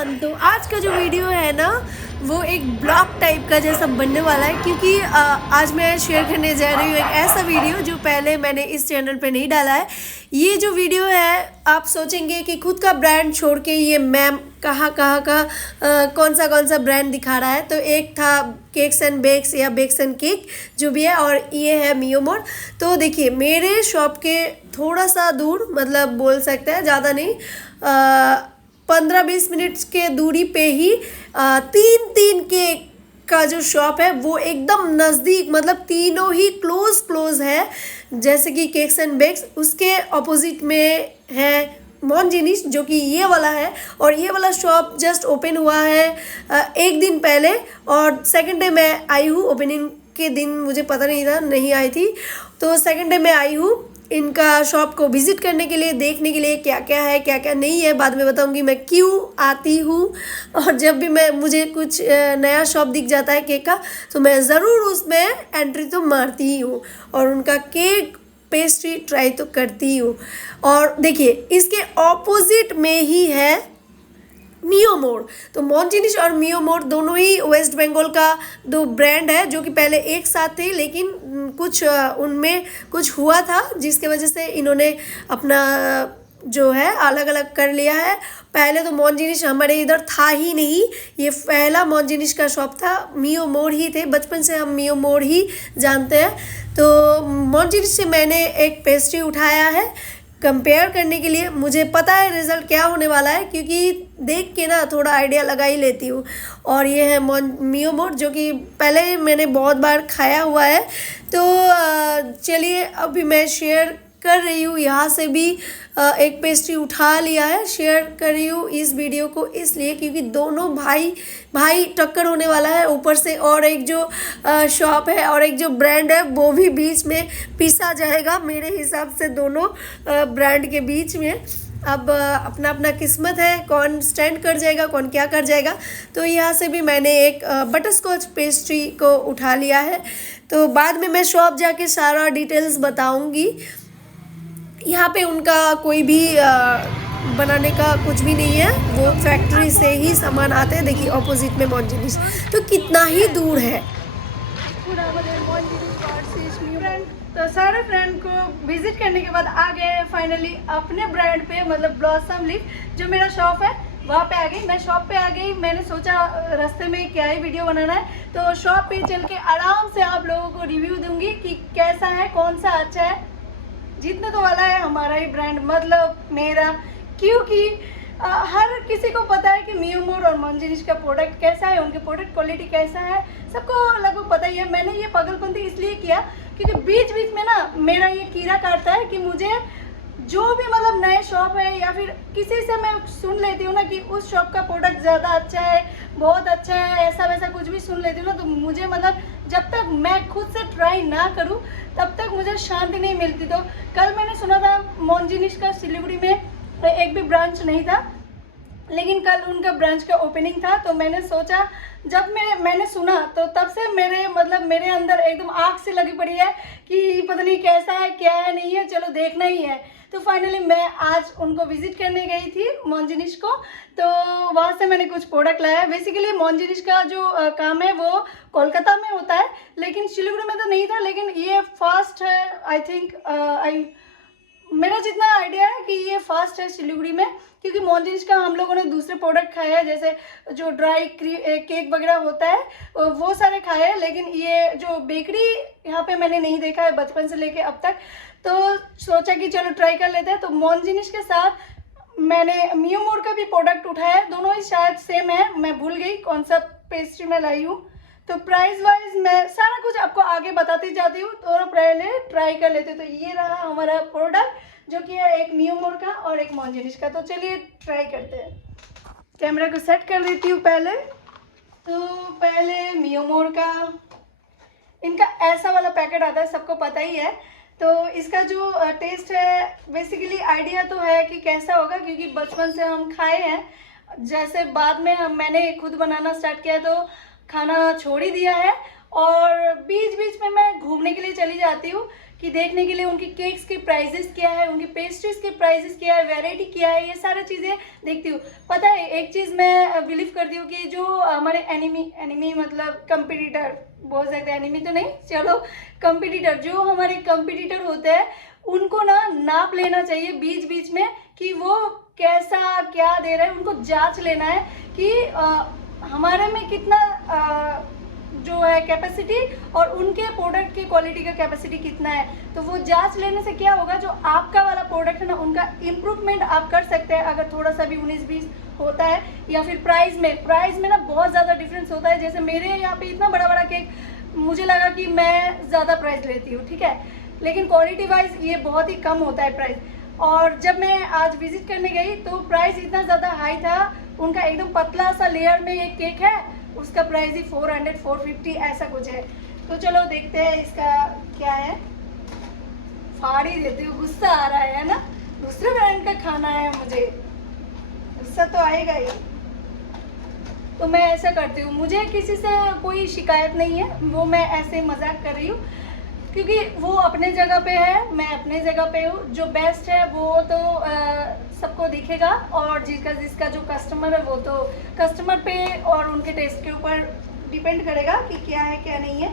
Everyone. तो आज का जो वीडियो है ना वो एक ब्लॉग टाइप का जैसा बनने वाला है, क्योंकि आज मैं शेयर करने जा रही हूँ एक ऐसा वीडियो जो पहले मैंने इस चैनल पे नहीं डाला है। ये जो वीडियो है आप सोचेंगे कि खुद का ब्रांड छोड़ के ये मैम कहाँ का कौन सा ब्रांड दिखा रहा है। तो एक था केक्स एंड बेक्स या बेक्स एंड केक जो भी है, और ये है मियोमोर। तो देखिए मेरे शॉप के थोड़ा सा दूर, मतलब बोल सकते हैं ज़्यादा नहीं, 15-20 मिनट के दूरी पे ही तीन केक का जो शॉप है वो एकदम नज़दीक, मतलब तीनों ही क्लोज है। जैसे कि केक्स एंड बेक्स, उसके ऑपोजिट में है मॉन्जिनिस जो कि ये वाला है, और ये वाला शॉप जस्ट ओपन हुआ है एक दिन पहले, और सेकंड डे मैं आई हूँ। ओपनिंग के दिन मुझे पता नहीं था, नहीं आई थी, तो सेकंड डे मैं आई हूँ इनका शॉप को विज़िट करने के लिए, देखने के लिए क्या क्या है क्या क्या नहीं है। बाद में बताऊंगी मैं क्यों आती हूँ, और जब भी मुझे कुछ नया शॉप दिख जाता है केक का तो मैं ज़रूर उसमें एंट्री तो मारती ही हूँ, और उनका केक पेस्ट्री ट्राई तो करती हूँ। और देखिए इसके ऑपोजिट में ही है मियोमोर। तो मॉन्जिनिस और मियोमोर दोनों ही वेस्ट बंगाल का दो ब्रांड है जो कि पहले एक साथ थे, लेकिन कुछ उनमें कुछ हुआ था जिसके वजह से इन्होंने अपना जो है अलग अलग कर लिया है। पहले तो मॉन्जिनिस हमारे इधर था ही नहीं, ये पहला मॉन्जिनिस का शॉप था, मियोमोर ही थे, बचपन से हम मियोमोर ही जानते हैं। तो मॉन्जिनिस से मैंने एक पेस्ट्री उठाया है कंपेयर करने के लिए। मुझे पता है रिज़ल्ट क्या होने वाला है, क्योंकि देख के ना थोड़ा आइडिया लगा ही लेती हूँ। और ये है मियोमोर जो कि पहले मैंने बहुत बार खाया हुआ है। तो चलिए अभी मैं शेयर कर रही हूँ, यहाँ से भी एक पेस्ट्री उठा लिया है, शेयर कर रही हूँ इस वीडियो को इसलिए क्योंकि दोनों भाई टक्कर होने वाला है। ऊपर से और एक जो शॉप है और एक जो ब्रांड है वो भी बीच में पिसा जाएगा मेरे हिसाब से, दोनों ब्रांड के बीच में। अब अपना अपना किस्मत है, कौन स्टैंड कर जाएगा कौन क्या कर जाएगा। तो यहाँ से भी मैंने एक बटरस्कॉच पेस्ट्री को उठा लिया है। तो बाद में मैं शॉप जाके सारा डिटेल्स बताऊँगी। यहाँ पे उनका कोई भी बनाने का कुछ भी नहीं है, वो फैक्ट्री से ही सामान आते हैं। देखिए ऑपोजिट में मॉन्जिनिस, तो कितना ही दूर है। तो सारे फ्रेंड को विजिट करने के बाद आ गए फाइनली अपने ब्रांड पे, मतलब ब्लॉसम लीफ जो मेरा शॉप है वहाँ पे आ गई। मैं शॉप पे आ गई, मैंने सोचा रास्ते में क्या ही वीडियो बनाना है, तो शॉप पे चल के आराम से आप लोगों को रिव्यू दूंगी कि कैसा है, कौन सा अच्छा है। जीतने तो वाला है हमारा ही ब्रांड, मतलब मेरा, क्योंकि हर किसी को पता है कि मियोमोर और मॉन्जिनिस का प्रोडक्ट कैसा है, उनके प्रोडक्ट क्वालिटी कैसा है, सबको लगभग पता ही है। मैंने ये पागलपंती इसलिए किया क्योंकि बीच बीच में ना मेरा ये कीड़ा काटता है कि मुझे जो भी मतलब नए शॉप है या फिर किसी से मैं सुन लेती हूँ ना कि उस शॉप का प्रोडक्ट ज़्यादा अच्छा है, बहुत अच्छा है, ऐसा वैसा कुछ भी सुन लेती हूँ ना, तो मुझे मतलब जब तक मैं खुद से ट्राई ना करूँ तब तक मुझे शांति नहीं मिलती। तो कल मैंने सुना था मॉन्जिनिस का सिलीगुड़ी में एक भी ब्रांच नहीं था, लेकिन कल उनका ब्रांच का ओपनिंग था। तो मैंने सोचा, जब मैंने सुना तो तब से मेरे अंदर एकदम आग से लगी पड़ी है कि पता नहीं कैसा है क्या है नहीं है, चलो देखना ही है। तो फाइनली मैं आज उनको विजिट करने गई थी मॉन्जिनिस को, तो वहाँ से मैंने कुछ प्रोडक्ट लाया। बेसिकली मॉन्जिनिस का जो काम है वो कोलकाता में होता है, लेकिन सिलीगुड़ी में तो नहीं था, लेकिन ये फर्स्ट है आई थिंक, मेरा जितना आइडिया है कि ये फर्स्ट है सिलीगुड़ी में, क्योंकि मॉन्जिनिस का हम लोगों ने दूसरे प्रोडक्ट खाए हैं, जैसे जो ड्राई केक वगैरह होता है वो सारे खाए हैं, लेकिन ये जो बेकरी यहाँ पे मैंने नहीं देखा है बचपन से लेके अब तक। तो सोचा कि चलो ट्राई कर लेते हैं। तो मॉन्जिनिस के साथ मैंने मियोमोर का भी प्रोडक्ट उठाया है, दोनों ही शायद सेम है, मैं भूल गई कौन सा पेस्ट्री में लाई हूँ। तो प्राइस वाइज मैं सारा कुछ आपको आगे बताती जाती हूँ, तो पहले ट्राई कर लेते। तो ये रहा हमारा प्रोडक्ट जो कि है एक मियोमोर का और एक मॉन्जिनिस का। तो चलिए ट्राई करते हैं। कैमरा को सेट कर लेती हूँ पहले। तो पहले मियोमोर का, इनका ऐसा वाला पैकेट आता है, सबको पता ही है। तो इसका जो टेस्ट है बेसिकली आइडिया तो है कि कैसा होगा, क्योंकि बचपन से हम खाए हैं। जैसे बाद में मैंने खुद बनाना स्टार्ट किया तो खाना छोड़ ही दिया है, और बीच बीच में मैं घूमने के लिए चली जाती हूँ कि देखने के लिए उनकी केक्स की प्राइजेस क्या है, उनकी पेस्ट्रीज के प्राइजेस क्या है, वैरायटी क्या है, ये सारी चीज़ें देखती हूँ। पता है एक चीज़ मैं बिलीव करती हूँ कि जो हमारे एनिमी मतलब कंपटीटर बोल सकते हैं, एनिमी तो नहीं, चलो कंपटीटर, जो हमारे कंपटीटर होते हैं उनको ना नाप लेना चाहिए बीच बीच में कि वो कैसा क्या दे रहे हैं, उनको जांच लेना है कि हमारे में कितना जो है कैपेसिटी और उनके प्रोडक्ट की क्वालिटी का कैपेसिटी कितना है। तो वो जांच लेने से क्या होगा, जो आपका वाला प्रोडक्ट है ना उनका इम्प्रूवमेंट आप कर सकते हैं अगर थोड़ा सा भी 19-20 होता है। या फिर प्राइस में ना बहुत ज़्यादा डिफरेंस होता है। जैसे मेरे यहाँ पे इतना बड़ा बड़ा केक मुझे लगा कि मैं ज़्यादा प्राइस लेती हूँ, ठीक है, लेकिन क्वालिटी वाइज ये बहुत ही कम होता है प्राइस। और जब मैं आज विजिट करने गई तो प्राइस इतना ज़्यादा हाई था, उनका एकदम पतला सा लेयर में एक केक है, उसका प्राइस ही 400-450 ऐसा कुछ है। तो चलो देखते हैं इसका क्या है। फाड़ ही देती हूँ, गुस्सा आ रहा है ना, दूसरे ब्रांड का खाना है, मुझे गुस्सा तो आएगा ही। तो मैं ऐसा करती हूँ, मुझे किसी से कोई शिकायत नहीं है, वो मैं ऐसे मजाक कर रही हूँ क्योंकि वो अपने जगह पे है, मैं अपने जगह पे हूँ। जो बेस्ट है वो तो सबको दिखेगा और जिसका जो कस्टमर है वो तो कस्टमर पे और उनके टेस्ट के ऊपर डिपेंड करेगा कि क्या है क्या नहीं है।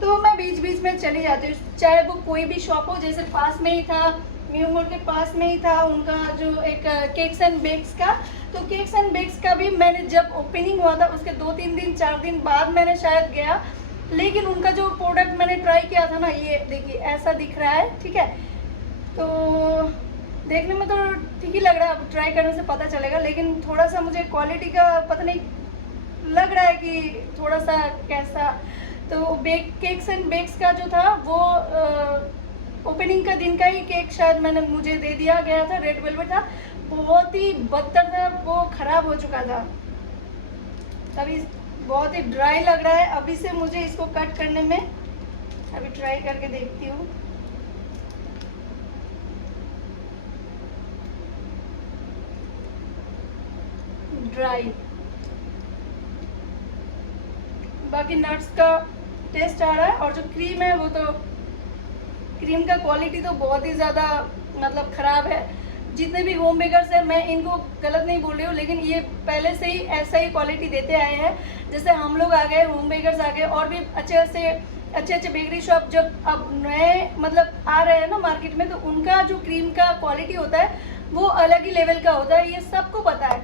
तो मैं बीच बीच में चली जाती हूँ, चाहे वो कोई भी शॉप हो। जैसे पास में ही था, न्यू मोड़ के पास में ही था उनका जो एक केक्स एंड बेक्स का। तो केक्स एंड बेक्स का भी मैंने जब ओपनिंग हुआ था उसके 2-3 दिन 4 दिन बाद मैंने शायद गया, लेकिन उनका जो प्रोडक्ट मैंने ट्राई किया था ना, ये देखिए ऐसा दिख रहा है, ठीक है। तो देखने में तो ठीक ही लग रहा है, अब ट्राई करने से पता चलेगा, लेकिन थोड़ा सा मुझे क्वालिटी का पता नहीं लग रहा है कि थोड़ा सा कैसा। तो केक्स एंड बेक्स का जो था वो ओपनिंग का दिन का ही केक शायद मुझे दे दिया गया था, रेड वेलवेट था, बहुत ही बदतर था, वो खराब हो चुका था। अभी बहुत ही ड्राई लग रहा है, अभी से मुझे इसको कट करने में, अभी ट्राई करके देखती हूँ। ड्राई, बाकी नट्स का टेस्ट आ रहा है और जो क्रीम है वो तो क्रीम का क्वालिटी तो बहुत ही ज़्यादा मतलब ख़राब है। जितने भी होम बेकर्स हैं, मैं इनको गलत नहीं बोल रही हूँ, लेकिन ये पहले से ही ऐसा ही क्वालिटी देते आए हैं। जैसे हम लोग आ गए, होम बेकर्स आ गए, और भी अच्छे बेकरी शॉप जब अब नए मतलब आ रहे हैं ना मार्केट में, तो उनका जो क्रीम का क्वालिटी होता है वो अलग ही लेवल का होता है, ये सबको पता है।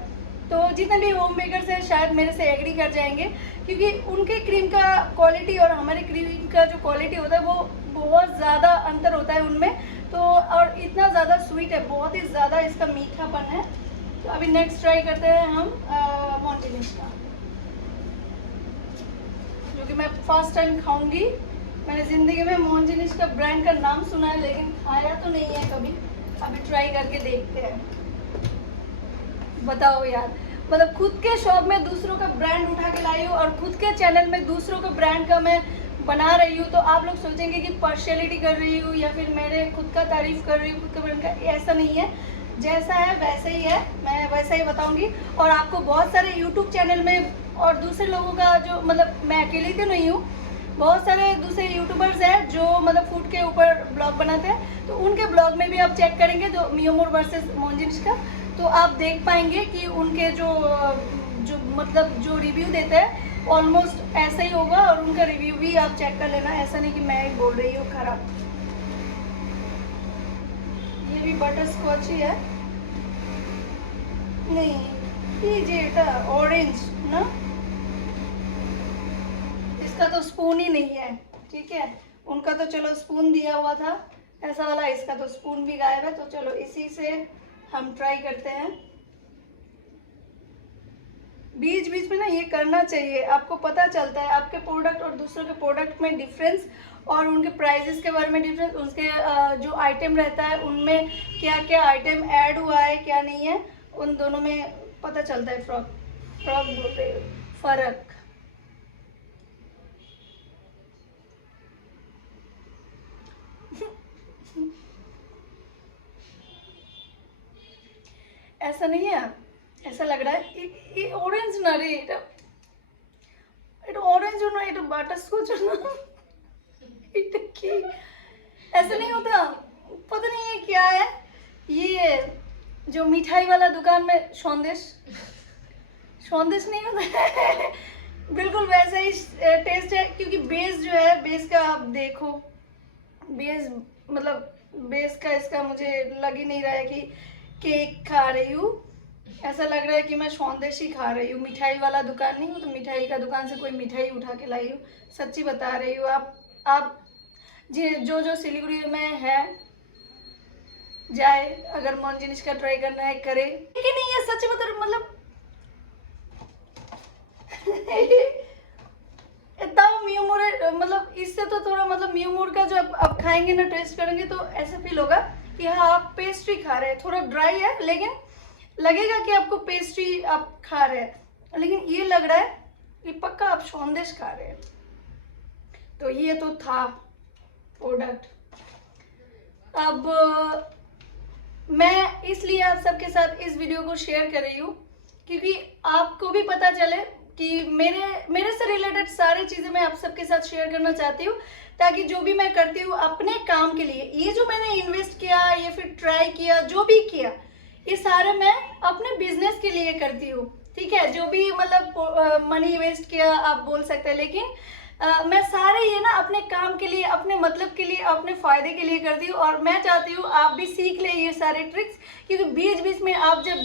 तो जितने भी होम मेकर्स हैं शायद मेरे से एग्री कर जाएंगे, क्योंकि उनके क्रीम का क्वालिटी और हमारे क्रीम का जो क्वालिटी होता है वो बहुत ज़्यादा अंतर होता है उनमें। तो और इतना ज़्यादा स्वीट है, बहुत ही ज़्यादा इसका मीठापन है। तो अभी नेक्स्ट ट्राई करते हैं हम मॉन्टिनिश का, जो कि मैं फर्स्ट टाइम खाऊंगी। मैंने ज़िंदगी में मॉन्टिनिश का ब्रांड का नाम सुना है, लेकिन खाया तो नहीं है कभी। अभी ट्राई करके देखते हैं। बताओ यार, मतलब खुद के शॉप में दूसरों का ब्रांड उठा के लाई हूँ और खुद के चैनल में दूसरों के ब्रांड का मैं बना रही हूँ, तो आप लोग सोचेंगे कि पार्शियलिटी कर रही हूँ या फिर मेरे खुद का तारीफ कर रही हूँ खुद के ब्रांड का। ऐसा नहीं है, जैसा है वैसे ही है, मैं वैसा ही बताऊंगी। और आपको बहुत सारे यूट्यूब चैनल में और दूसरे लोगों का जो मतलब मैं अकेली तो नहीं हूँ, बहुत सारे दूसरे यूट्यूबर्स हैं जो मतलब फूड के ऊपर ब्लॉग बनाते हैं, तो उनके ब्लॉग में भी आप चेक करेंगे जो मियोमोर वर्सेस मॉन्जिनिश का, तो आप देख पाएंगे कि उनके जो मतलब जो रिव्यू देते हैं ऑलमोस्ट ऐसा ही होगा, और उनका रिव्यू भी आप चेक कर लेना, ऐसा नहीं कि मैं ही बोल रही हूँ खराब। ये भी बटर स्कॉच ही है, नहीं ये ऑरेंज ना, इसका तो स्पून ही नहीं है, ठीक है। उनका तो चलो स्पून दिया हुआ था ऐसा वाला, इसका तो स्पून भी गायब है। तो चलो इसी से हम ट्राई करते हैं। बीच बीच में ना ये करना चाहिए, आपको पता चलता है आपके प्रोडक्ट और दूसरों के प्रोडक्ट में डिफरेंस, और उनके प्राइजेस के बारे में डिफरेंस, उसके जो आइटम रहता है उनमें क्या क्या आइटम ऐड हुआ है क्या नहीं है, उन दोनों में पता चलता है फ्रॉक बोल रहे फर्क। ऐसा नहीं है, ऐसा लग रहा है ये ऑरेंज ना रे, এটা ऑरेंज होना, এটা बटरस्कॉच होना, এটা কি ऐसा नहीं होता। पता नहीं ये क्या है। ये जो मिठाई वाला दुकान में संदेश नहीं होता है बिल्कुल वैसा ही टेस्ट है, क्योंकि बेस जो है, बेस का आप देखो, बेस मतलब बेस का इसका मुझे लग ही नहीं रहा है कि केक खा रही हूँ। ऐसा लग रहा है कि मैं संदेश ही खा रही हूँ। मिठाई वाला दुकान नहीं हो तो मिठाई का दुकान से कोई मिठाई उठा के लाई हूँ, सच्ची बता रही हूँ। आप जी जो सिलीगुड़ी में है जाए, अगर मोहन जिनिस का ट्राई करना है करे, लेकिन नहीं ये सच मतलब इतना म्यूमुर मतलब इससे तो थोड़ा मतलब म्यूमुर का जो आप खाएंगे ना, टेस्ट करेंगे तो ऐसा फील होगा कि हाँ आप पेस्ट्री खा रहे हैं। थोड़ा ड्राई है लेकिन लगेगा कि आपको पेस्ट्री आप खा रहे हैं, लेकिन ये लग रहा है कि पक्का आप संदेश खा रहे हैं। तो ये तो था प्रोडक्ट। अब मैं इसलिए आप सबके साथ इस वीडियो को शेयर कर रही हूँ क्योंकि आपको भी पता चले कि मेरे से रिलेटेड सारी चीज़ें मैं आप सबके साथ शेयर करना चाहती हूँ, ताकि जो भी मैं करती हूँ अपने काम के लिए, ये जो मैंने इन्वेस्ट किया या फिर ट्राई किया, जो भी किया, ये सारे मैं अपने बिजनेस के लिए करती हूँ। ठीक है, जो भी मतलब मनी वेस्ट किया आप बोल सकते हैं, लेकिन मैं सारे ये ना अपने काम के लिए, अपने मतलब के लिए, अपने फ़ायदे के लिए करती हूँ। और मैं चाहती हूँ आप भी सीख ले ये सारे ट्रिक्स, क्योंकि बीच बीच में आप जब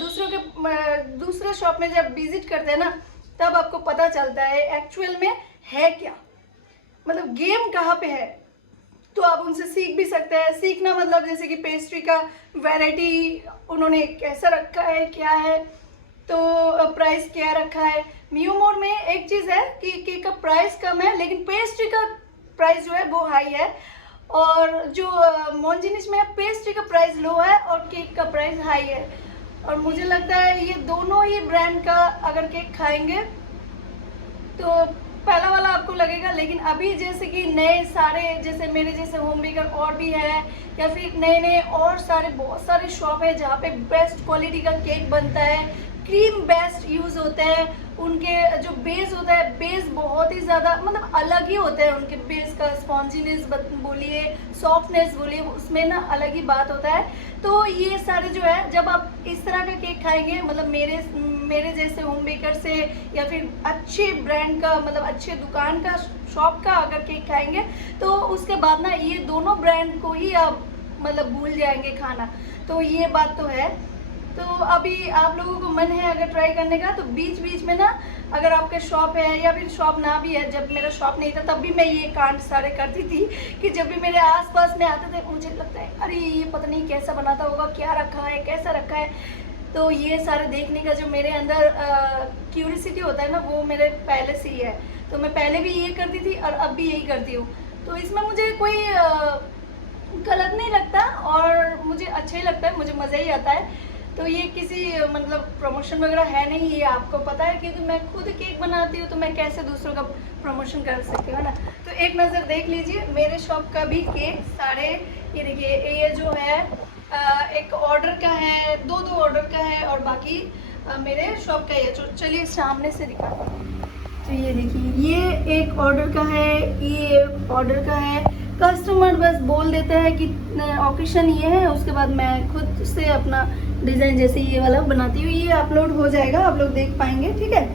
दूसरे शॉप में जब विजिट करते हैं ना, तब आपको पता चलता है एक्चुअल में है क्या, मतलब गेम कहाँ पे है। तो आप उनसे सीख भी सकते हैं। सीखना मतलब जैसे कि पेस्ट्री का वैरायटी उन्होंने कैसा रखा है, क्या है, तो प्राइस क्या रखा है। म्यूमोर में एक चीज़ है कि केक का प्राइस कम है, लेकिन पेस्ट्री का प्राइस जो है वो हाई है। और जो मोहन जिनिस में पेस्ट्री का प्राइस लो है और केक का प्राइस हाई है। और मुझे लगता है ये दोनों ही ब्रांड का अगर केक खाएंगे तो पहला वाला आपको लगेगा, लेकिन अभी जैसे कि नए सारे जैसे मेरे जैसे होम बेकर और भी है, या फिर नए और सारे बहुत सारे शॉप है जहाँ पे बेस्ट क्वालिटी का केक बनता है, क्रीम बेस्ट यूज़ होते हैं, उनके जो बेस होता है, बेस बहुत ही ज़्यादा मतलब अलग ही होता है। उनके बेस का स्पॉन्जीनेस बोलिए, सॉफ्टनेस बोलिए, उसमें ना अलग ही बात होता है। तो ये सारे जो है, जब आप इस तरह का केक खाएंगे, मतलब मेरे जैसे होम बेकर से या फिर अच्छे ब्रांड का, मतलब अच्छे दुकान का, शॉप का अगर केक खाएंगे, तो उसके बाद ना ये दोनों ब्रांड को ही आप मतलब भूल जाएंगे खाना। तो ये बात तो है। तो अभी आप लोगों को मन है अगर ट्राई करने का, तो बीच बीच में ना अगर आपके शॉप है या फिर शॉप ना भी है, जब मेरा शॉप नहीं था तब भी मैं ये कांड सारे करती थी कि जब भी मेरे आसपास में आते थे मुझे लगता है अरे ये पता नहीं कैसा बनाता होगा, क्या रखा है, कैसा रखा है। तो ये सारे देखने का जो मेरे अंदर क्यूरियोसिटी होता है ना, वो मेरे पहले से ही है। तो मैं पहले भी ये करती थी और अब भी यही करती हूँ। तो इसमें मुझे कोई गलत नहीं लगता और मुझे अच्छा ही लगता है, मुझे मज़ा ही आता है। तो ये किसी मतलब प्रमोशन वगैरह है नहीं, ये आपको पता है क्योंकि मैं खुद केक बनाती हूँ, तो मैं कैसे दूसरों का प्रमोशन कर सकती हूँ ना। तो एक नज़र देख लीजिए मेरे शॉप का भी केक सारे, ये देखिए ये जो है एक ऑर्डर का है, दो ऑर्डर का है और बाकी मेरे शॉप का है। तो चलिए सामने से दिखाते हैं। तो ये देखिए ये एक ऑर्डर का है, ये ऑर्डर का है। कस्टमर बस बोल देता है कि ऑकेशन ये है, उसके बाद मैं खुद से अपना डिज़ाइन जैसे ये वाला बनाती हूँ। ये अपलोड हो जाएगा, आप लोग देख पाएंगे, ठीक है।